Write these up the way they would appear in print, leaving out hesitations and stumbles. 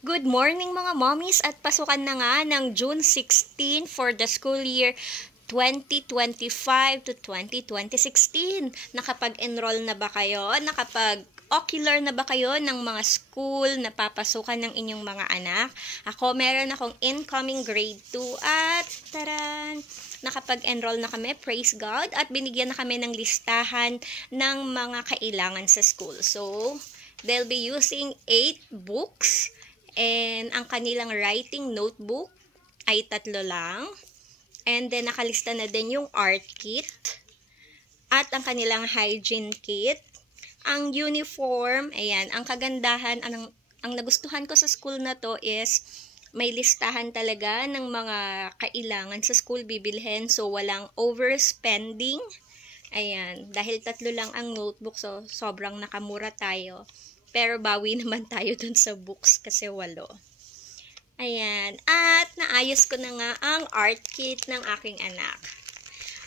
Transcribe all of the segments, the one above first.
Good morning mga mommies at pasukan na nga ng June 16 for the school year 2025 to 2026. Nakapag-enroll na ba kayo? Nakapag-ocular na ba kayo ng mga school na papasukan ng inyong mga anak? Ako, meron akong incoming grade 2 at taran! Nakapag-enroll na kami, praise God, at binigyan na kami ng listahan ng mga kailangan sa school. So, they'll be using 8 books and ang kanilang writing notebook ay 3 lang. And then, nakalista na din yung art kit at ang kanilang hygiene kit. Ang uniform, ayan, ang kagandahan, ang nagustuhan ko sa school na to is may listahan talaga ng mga kailangan sa school bibilhin. So, walang overspending. Ayan, dahil 3 lang ang notebook, so sobrang nakamura tayo. Pero bawi naman tayo dun sa books kasi 8. Ayan, at naayos ko na nga ang art kit ng aking anak.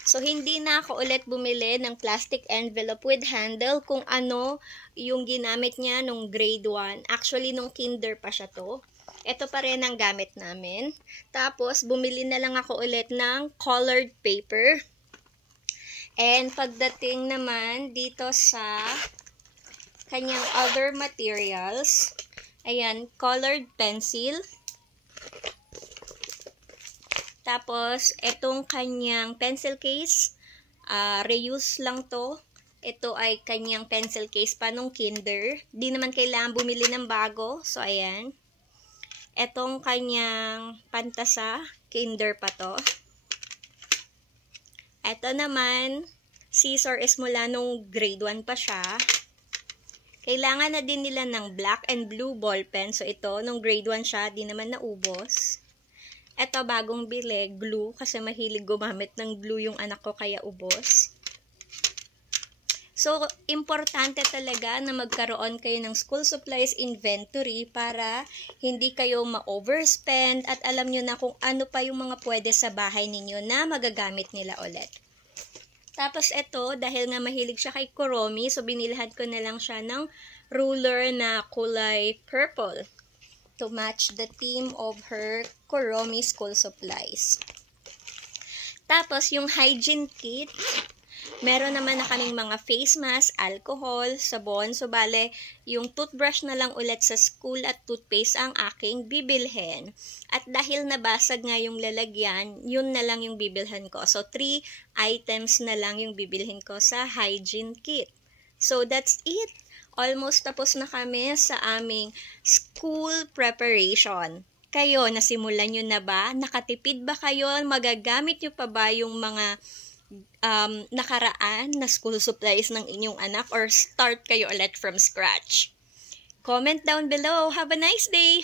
So, hindi na ako ulit bumili ng plastic envelope with handle kung ano yung ginamit niya nung grade 1. Actually, nung kinder pa siya to. Ito pa rin ang gamit namin. Tapos, bumili na lang ako ulit ng colored paper. And pagdating naman dito sa kanyang other materials, ayan, colored pencil. Tapos, itong kanyang pencil case, reuse lang to. Ito ay kanyang pencil case pa nung kinder. Di naman kailangan bumili ng bago. So, ayan. Etong kanyang pantasa, kinder pa to. Ito naman, scissor is mula nung grade 1 pa siya. Kailangan na din nila ng black and blue ball pen. So, ito, nung grade 1 siya, di naman naubos. Ito, bagong bili, glue, kasi mahilig gumamit ng glue yung anak ko, kaya ubos. So, importante talaga na magkaroon kayo ng school supplies inventory para hindi kayo ma-overspend at alam nyo na kung ano pa yung mga pwede sa bahay ninyo na magagamit nila ulit. Tapos ito, dahil nga mahilig siya kay Kuromi, so binilhan ko na lang siya ng ruler na kulay purple to match the theme of her Kuromi school supplies. Tapos, yung hygiene kit, meron naman na kaming mga face mask, alcohol, sabon. So, bale, yung toothbrush na lang ulit sa school at toothpaste ang aking bibilhin. At dahil nabasag nga yung lalagyan, yun na lang yung bibilhin ko. So, 3 items na lang yung bibilhin ko sa hygiene kit. So, that's it. Almost tapos na kami sa aming school preparation. Kayo, nasimulan nyo na ba? Nakatipid ba kayo? Magagamit nyo pa ba yung mga nakaraan na school supplies ng inyong anak or start kayo ulit from scratch? Comment down below. Have a nice day!